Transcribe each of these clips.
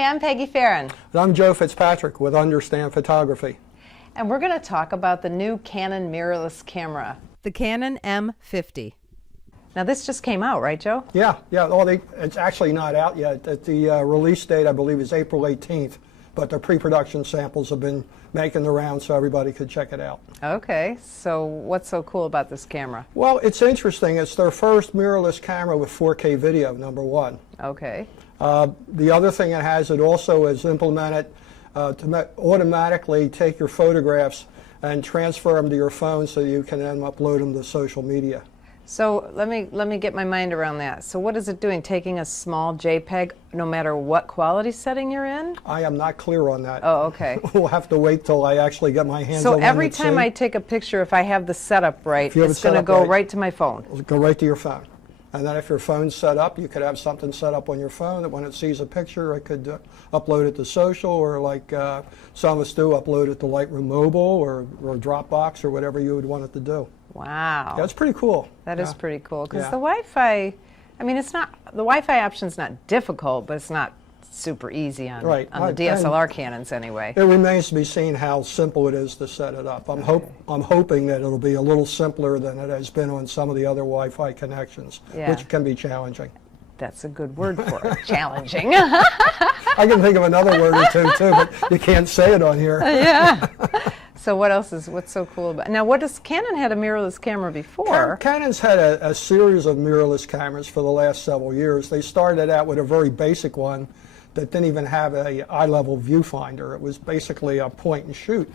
Hi, I'm Peggy Farren. And I'm Joe Fitzpatrick with Understand Photography. And we're going to talk about the new Canon mirrorless camera, the Canon M50. Now this just came out, right, Joe? Yeah. Well, it's actually not out yet. The release date, I believe, is April 18th. But the pre-production samples have been making the rounds so everybody could check it out. Okay, so what's so cool about this camera? Well, it's interesting. It's their first mirrorless camera with 4K video, number one. Okay. The other thing it has, it also is implemented to automatically take your photographs and transfer them to your phone so you can then upload them to social media. So let me get my mind around that. So what is it doing, taking a small JPEG no matter what quality setting you're in? I am not clear on that. Oh, okay. We'll have to wait till I actually get my hands on one. So every time I take a picture, if I have the setup right, it's going to go right to my phone? It'll go right to your phone. And then if your phone's set up, you could have something set up on your phone that when it sees a picture, it could upload it to social, or like some of us do, upload it to Lightroom Mobile or Dropbox or whatever you would want it to do. Wow. That's pretty cool. That is pretty cool, because the Wi-Fi, I mean, it's not, the Wi-Fi option's not difficult, but it's not super easy on, on the DSLR Canons anyway. It remains to be seen how simple it is to set it up. I'm hoping that it'll be a little simpler than it has been on some of the other Wi-Fi connections, which can be challenging. That's a good word for it, challenging. I can think of another word or two too, but you can't say it on here. Yeah. So what's so cool about, now Canon had a mirrorless camera before. Canon's had a series of mirrorless cameras for the last several years. They started out with a very basic one that didn't even have a eye-level viewfinder. It was basically a point and shoot.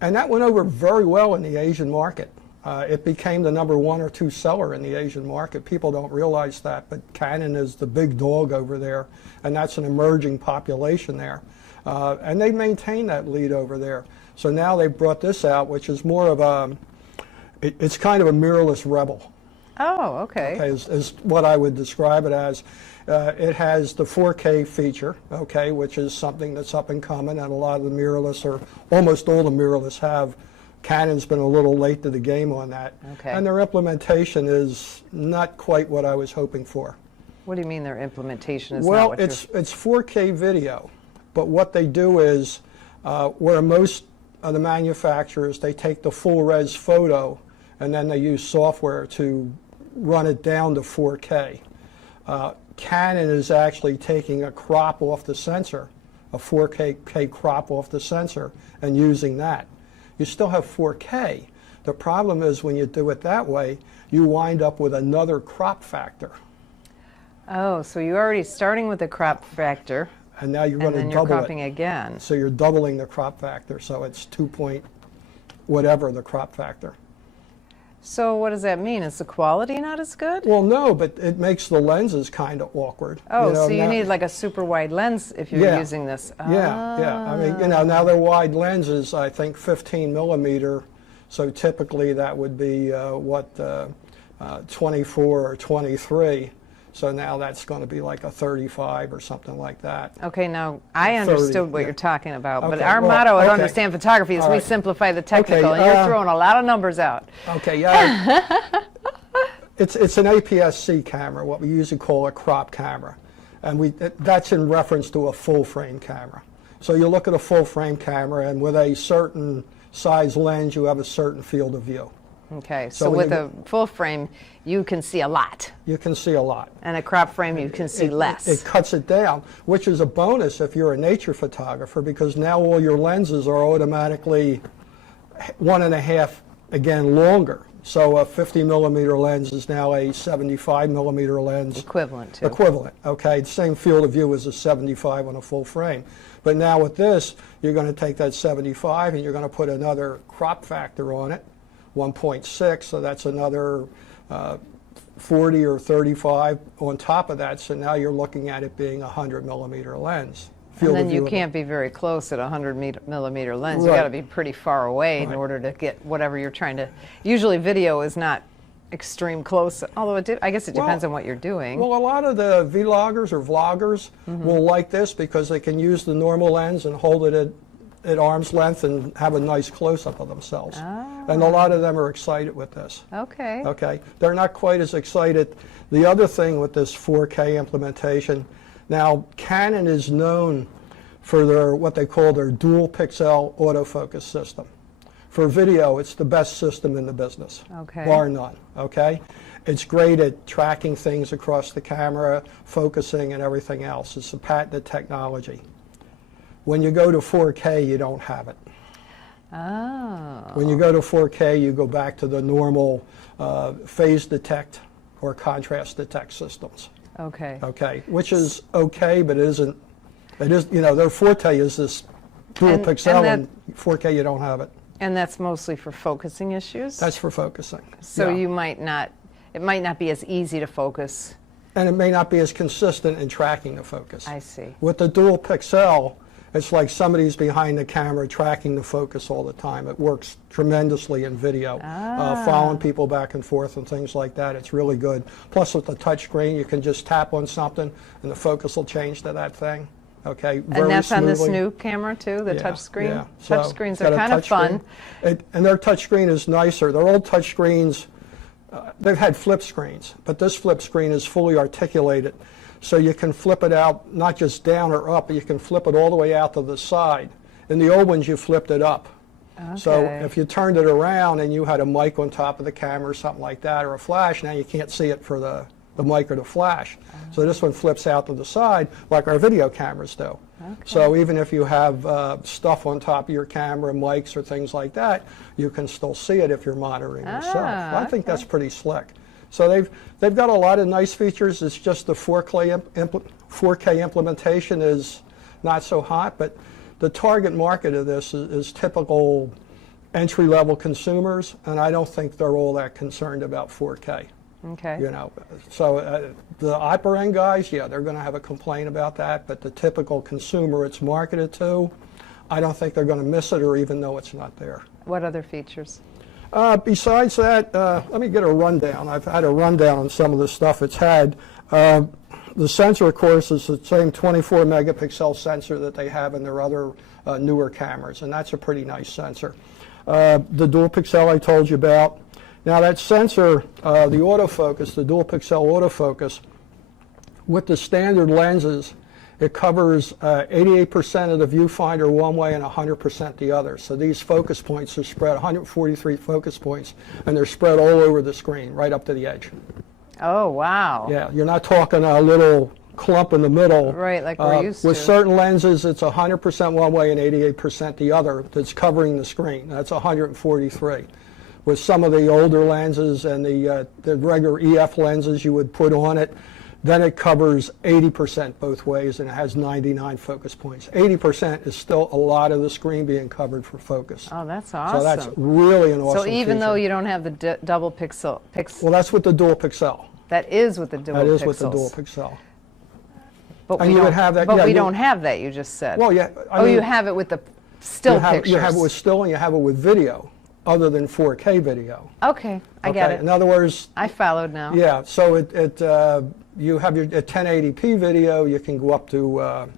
And that went over very well in the Asian market. It became the #1 or 2 seller in the Asian market. People don't realize that, but Canon is the big dog over there, and that's an emerging population there. And they maintain that lead over there. So now they've brought this out, which is more of it's kind of a mirrorless rebel. Oh, okay. Is what I would describe it as. It has the 4K feature, which is something that's up and coming, and a lot of the mirrorless, or almost all the mirrorless, have. Canon's been a little late to the game on that. And their implementation is not quite what I was hoping for. What do you mean their implementation is not what it's 4K video, but what they do is, where most of the manufacturers, they take the full res photo and then they use software to run it down to 4K. Canon is actually taking a crop off the sensor, a 4K crop off the sensor, and using that. You still have 4K. The problem is when you do it that way, you wind up with another crop factor. Oh, so you're already starting with the crop factor. And now you're going to double it. And then you're cropping again. So you're doubling the crop factor, so it's 2 point whatever the crop factor. So what does that mean? Is the quality not as good? Well, no, but it makes the lenses kind of awkward. Oh, so you need like a super wide lens if you're using this. Yeah. I mean, now they're wide lenses, I think 15 millimeter. So typically that would be 24 or 23. So now that's going to be like a 35 or something like that. Okay, now I understood what you're talking about, but our motto at Understand Photography is we simplify the technical, and you're throwing a lot of numbers out. Okay, yeah. It's an APS-C camera, what we usually call a crop camera. And that's in reference to a full frame camera. So you look at a full frame camera, and with a certain size lens, you have a certain field of view. Okay, so with a full frame, you can see a lot. You can see a lot. And a crop frame, you can see less. It cuts it down, which is a bonus if you're a nature photographer, because now all your lenses are automatically 1.5, again, longer. So a 50 millimeter lens is now a 75 millimeter lens. Equivalent to. Equivalent, okay. Same field of view as a 75 on a full frame. But now with this, you're going to take that 75 and you're going to put another crop factor on it. 1.6, so that's another 40 or 35 on top of that, so now you're looking at it being a 100 millimeter lens. And then you can't be very close at a 100 millimeter lens. You've got to be pretty far away in order to get whatever you're trying to. Usually video is not extreme close, although I guess it depends on what you're doing. Well, a lot of the vloggers or vloggers will like this because they can use the normal lens and hold it at arm's length and have a nice close-up of themselves. And a lot of them are excited with this. Okay. They're not quite as excited. The other thing with this 4K implementation, now Canon is known for their what they call their dual pixel autofocus system. For video, it's the best system in the business, bar none, okay? It's great at tracking things across the camera, focusing, and everything else. It's a patented technology. When you go to 4K, you don't have it. Oh. When you go to 4K, you go back to the normal phase detect or contrast detect systems. Okay. Okay, which is okay, but it isn't. It is, you know, their forte is this dual pixel, and 4K you don't have it. And that's mostly for focusing issues? That's for focusing. So yeah. you might not, it might not be as easy to focus. And it may not be as consistent in tracking the focus. I see. With the dual pixel, it's like somebody's behind the camera tracking the focus all the time. It works tremendously in video, following people back and forth and things like that. It's really good. Plus with the touch screen, you can just tap on something and the focus will change to that thing. Okay, very And that's smoothly. on this new camera too, the touch screen? Yeah. Touch screens are kind of fun. And their touch screen is nicer. Their old touch screens, they've had flip screens, but this flip screen is fully articulated. So you can flip it out, not just down or up, but you can flip it all the way out to the side. In the old ones, you flipped it up. Okay. So if you turned it around and you had a mic on top of the camera or something like that, or a flash, now you can't see it for the mic or the flash. So this one flips out to the side like our video cameras do. So even if you have stuff on top of your camera, mics or things like that, you can still see it if you're monitoring yourself. I think that's pretty slick. So they've got a lot of nice features. It's just the 4K implementation is not so hot, but the target market of this is typical entry-level consumers, and I don't think they're all that concerned about 4K. Okay. You know, so the upper end guys, yeah, they're going to have a complaint about that, but the typical consumer it's marketed to, I don't think they're going to miss it or even know it's not there. What other features? Besides that, let me get a rundown. I've had a rundown on some of the stuff it's had. The sensor, of course, is the same 24 megapixel sensor that they have in their other newer cameras, and that's a pretty nice sensor. The dual pixel I told you about. Now that sensor, the autofocus, the dual pixel autofocus, with the standard lenses, it covers 88% of the viewfinder one way and 100% the other. So these focus points are spread, 143 focus points, and they're spread all over the screen, right up to the edge. Oh, wow. Yeah, you're not talking a little clump in the middle. Right, like we're used to. With certain lenses, it's 100% one way and 88% the other that's covering the screen. That's 143. With some of the older lenses and the regular EF lenses you would put on it, then it covers 80% both ways, and it has 99 focus points. 80% is still a lot of the screen being covered for focus. Oh, that's awesome. So that's really an awesome So even feature. though you don't have the double pixel, well, that's with the dual pixel. that is with the dual pixels. That is with the dual pixel. But And we you don't would have that. But yeah, we don't have that. You just said. Well, yeah. Oh, you have it with the still pictures. You have it with still, and you have it with video, other than 4K video. Okay, I get it. In other words, I followed now. yeah. So you have your 1080p video. You can go up to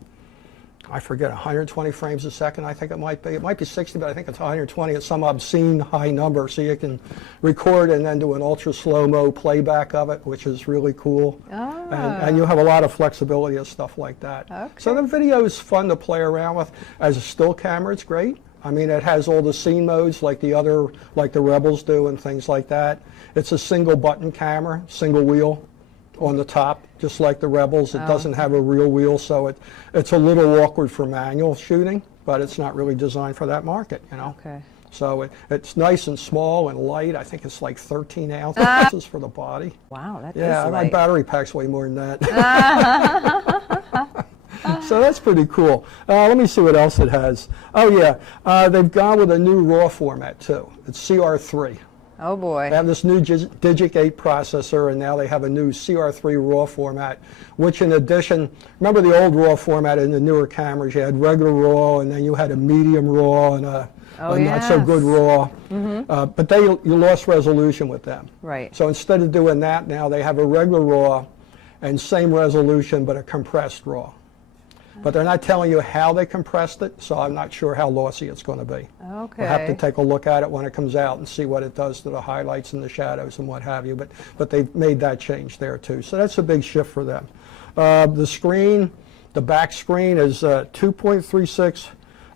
I forget 120 frames a second. I think it might be. It might be 60, but I think it's 120. It's some obscene high number. So you can record and then do an ultra slow-mo playback of it, which is really cool. Oh. And you have a lot of flexibility and stuff like that. Okay. So the video is fun to play around with. As a still camera, it's great. I mean, it has all the scene modes like the Rebels do and things like that. It's a single button camera, single wheel on the top, just like the Rebels. It doesn't have a real wheel, so it's a little awkward for manual shooting, but it's not really designed for that market, you know. Okay. So it's nice and small and light. I think it's like 13 ounces for the body. Wow, that is Yeah, my light. battery pack's way more than that. So that's pretty cool. Let me see what else it has. Oh yeah, they've gone with a new RAW format too. It's CR3. Oh boy. They have this new Digic 8 processor, and now they have a new CR3 RAW format, which in addition, remember the old RAW format in the newer cameras, you had regular RAW, and then you had a medium RAW and a not so good RAW. But you lost resolution with them. Right. So instead of doing that, now they have a regular RAW and same resolution, but a compressed RAW. But they're not telling you how they compressed it, so I'm not sure how lossy it's going to be. Okay. We'll have to take a look at it when it comes out and see what it does to the highlights and the shadows and what have you. But they've made that change there too. So that's a big shift for them. The screen The back screen is 2.36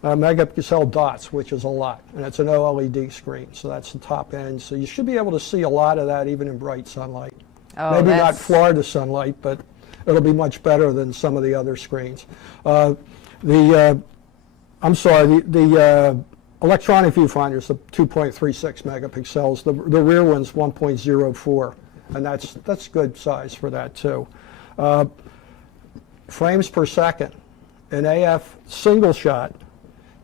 megapixel dots, which is a lot, and it's an OLED screen, so that's the top end. So you should be able to see a lot of that even in bright sunlight. Oh, Maybe not Florida sunlight, but it'll be much better than some of the other screens. I'm sorry, the electronic viewfinder is 2.36 megapixels. The rear one's 1.04, and that's good size for that too. Frames per second. In AF single shot,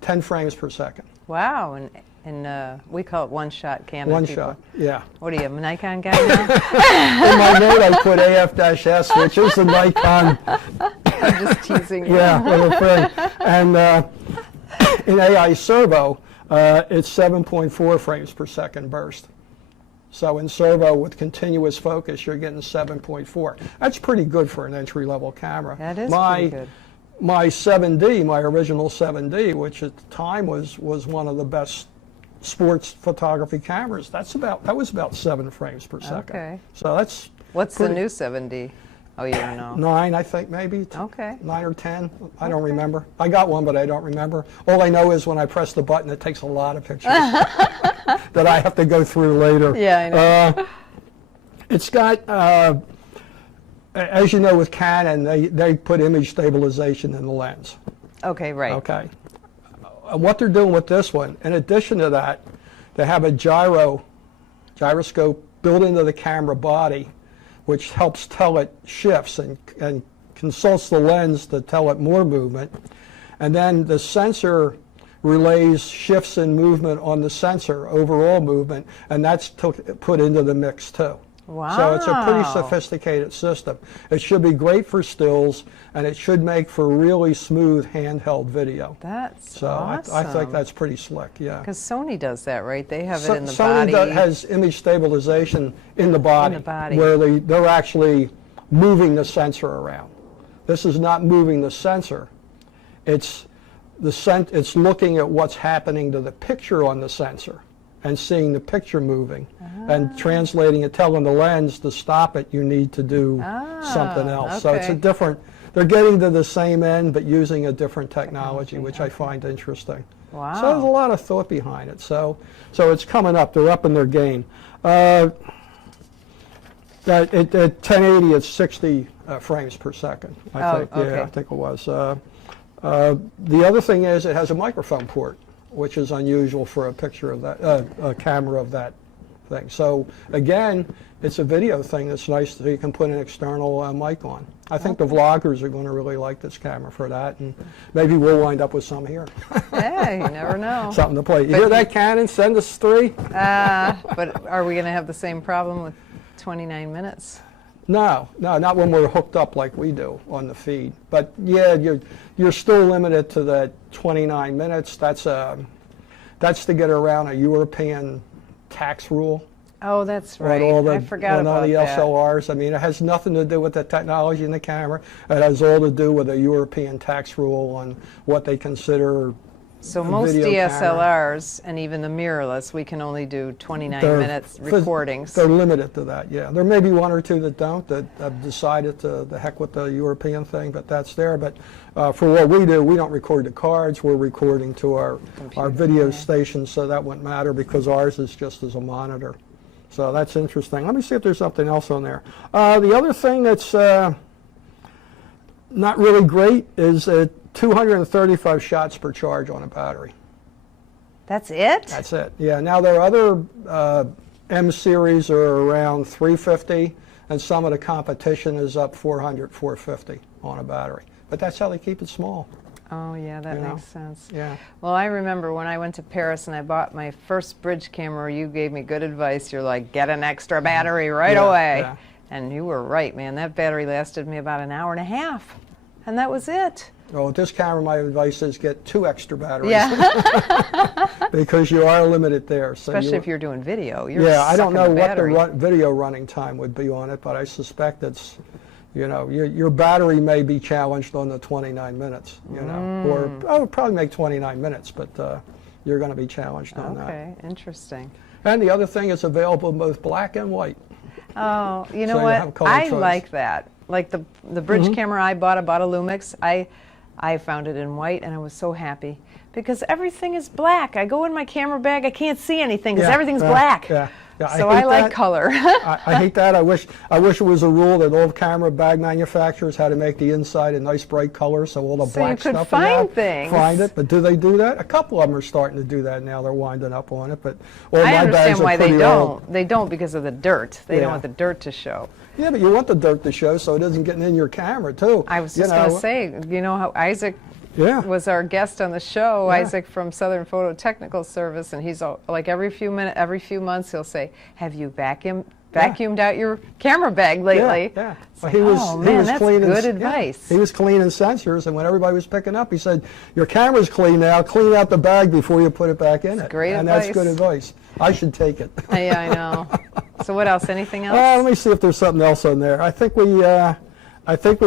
10 frames per second. Wow, and we call it one-shot Canon. One people. shot, yeah. What are you, a Nikon guy now? In my note I put AF-S, which is the Nikon. I'm just teasing you. Yeah, little thing. And in AI servo, it's 7.4 frames per second burst. So in servo with continuous focus, you're getting 7.4. That's pretty good for an entry-level camera. That is pretty good. My 7D, my original 7D, which at the time was one of the best sports photography cameras, that was about 7 frames per second. Okay. So that's What's the new 7D? Oh, you don't know. 9, I think, maybe. Okay. 9 or 10. I don't remember. I got one, but I don't remember. All I know is when I press the button, it takes a lot of pictures that I have to go through later. Yeah, I know. It's got, as you know, with Canon, they put image stabilization in the lens. Okay, right. Okay. What they're doing with this one, in addition to that, they have a gyroscope built into the camera body, which helps tell it shifts and consults the lens to tell it more movement. And then the sensor relays shifts in movement on the sensor, overall movement, and that's put into the mix too. Wow. So it's a pretty sophisticated system. It should be great for stills, and it should make for really smooth handheld video. That's awesome. I think that's pretty slick, yeah. Because Sony does that, right? They have it in the Sony body. has image stabilization in the body, where they're actually moving the sensor around. This is not moving the sensor. It's looking at what's happening to the picture on the sensor and seeing the picture moving and translating it, telling the lens to stop it, you need to do something else. Okay. So it's a different, they're getting to the same end but using a different technology, which I find interesting. Wow. So there's a lot of thought behind it. So it's coming up, they're up in their game. At 1080 it's 60 frames per second, I think. Okay. Yeah, I think it was. The other thing is it has a microphone port, which is unusual for a picture of that, a camera of that thing. So again, it's a video thing that's nice that you can put an external mic on. I think the vloggers are going to really like this camera for that, and maybe we'll wind up with some here. Hey, you never know. Something to play. You hear that, Canon? Send us 3. But are we going to have the same problem with 29 minutes? No, not when we're hooked up like we do on the feed. But yeah, you're still limited to that 29 minutes. That's to get around a European tax rule. Oh, that's right. I forgot on all about the that. SLRs. I mean, it has nothing to do with the technology in the camera. It has all to do with a European tax rule on what they consider. So most DSLRs and even the mirrorless, we can only do 29 minutes recordings. They're limited to that, yeah. There may be 1 or 2 that don't, that have decided to the heck with the European thing, but that's there. But for what we do, we don't record the cards. We're recording to our video station, so that wouldn't matter because ours is just as a monitor. So that's interesting. Let me see if there's something else on there. The other thing that's not really great is 235 shots per charge on a battery. That's it? That's it. Yeah. Now there are other M series are around 350, and some of the competition is up 400, 450 on a battery. But that's how they keep it small. Oh yeah, that makes sense. Yeah. Well, I remember when I went to Paris and I bought my first bridge camera, you gave me good advice. You're like, get an extra battery right away. Yeah. And you were right, man. That battery lasted me about an hour and a half. And that was it. Well, with this camera, my advice is get 2 extra batteries. Yeah. Because you are limited there. So especially if you're doing video. I don't know what the video running time would be on it, but I suspect it's, you know, your battery may be challenged on the 29 minutes, you know, or I would probably make 29 minutes, but you're going to be challenged on that. Okay, interesting. And the other thing is available in both black and white. Oh, you know So you have what? color I choice. like that. like the bridge camera I bought a Lumix. I found it in white, and I was so happy because everything is black. I go in my camera bag, I can't see anything because everything's black. Yeah. So I like color. I hate that. I wish it was a rule that all camera bag manufacturers had to make the inside a nice bright color, so all the black so you stuff could find things. Find it. But do they do that? A couple of them are starting to do that now. They're winding up on it. But all I my understand bags are why they pretty don't. old. They don't because of the dirt. They don't Yeah. want the dirt to show. Yeah, but you want the dirt to show so it isn't getting in your camera too. I was just going to say, you know how Isaac was our guest on the show, Isaac from Southern Photo Technical Service, and he's all, like every few months he'll say, "Have you vacuumed out your camera bag lately?" Yeah. Well, he was that's cleaning, good advice. He was cleaning sensors, and when everybody was picking up, he said, "Your camera's clean now. Clean out the bag before you put it back in it." Great and advice. that's good advice. I should take it. Yeah, I know. So what else? Anything else? Let me see if there's something else on there. I think we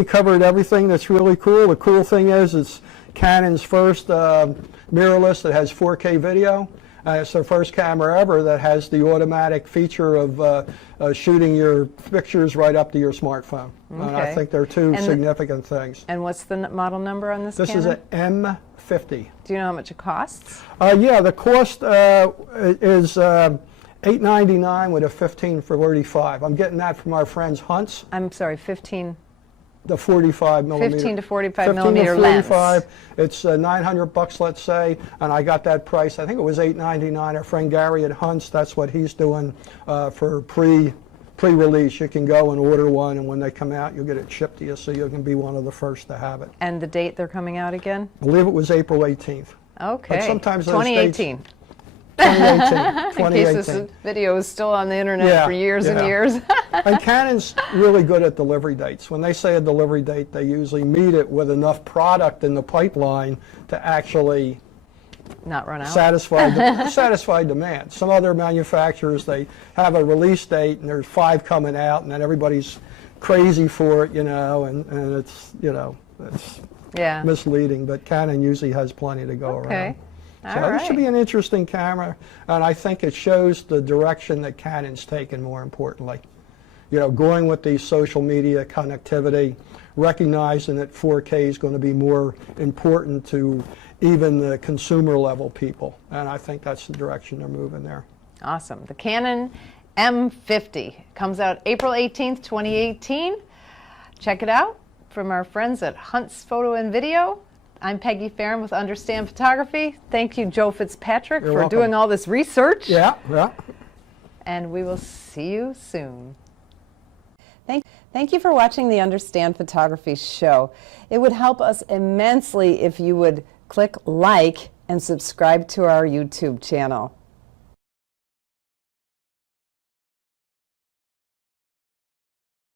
covered everything that's really cool. The cool thing is it's Canon's first mirrorless that has 4K video. It's their first camera ever that has the automatic feature of shooting your pictures right up to your smartphone. Okay. And I think they're two significant things. And what's the model number on this This Canon? is an M50. Do you know how much it costs? Yeah, the cost is $899 with a 15 for 35. I'm getting that from our friends Hunt's. I'm sorry, 15. The 45 millimeter. 15 to 45 millimeter lens. 45. It's $900, let's say, and I got that price. I think it was $899. Our friend Gary at Hunt's, that's what he's doing for pre-release. You can go and order one, and when they come out, you'll get it shipped to you, so you can be one of the first to have it. And the date they're coming out again? I believe it was April 18th. Okay. But sometimes those 2018. dates, 2018. In case this video is still on the internet for years and years. And Canon's really good at delivery dates. When they say a delivery date, they usually meet it with enough product in the pipeline to actually not run out. Satisfy demand. Some other manufacturers, they have a release date and there's 5 coming out, and then everybody's crazy for it, and it's, it's misleading. But Canon usually has plenty to go around. So this should be an interesting camera, and I think it shows the direction that Canon's taken, more importantly. Going with the social media connectivity, recognizing that 4K is going to be more important to even the consumer level people, and I think that's the direction they're moving there. Awesome. The Canon M50 comes out April 18th, 2018. Check it out from our friends at Hunt's Photo and Video. I'm Peggy Farren with Understand Photography. Thank you, Joe Fitzpatrick, You're for welcome. doing all this research. Yeah. And we will see you soon. Thank you for watching the Understand Photography show. It would help us immensely if you would click like and subscribe to our YouTube channel.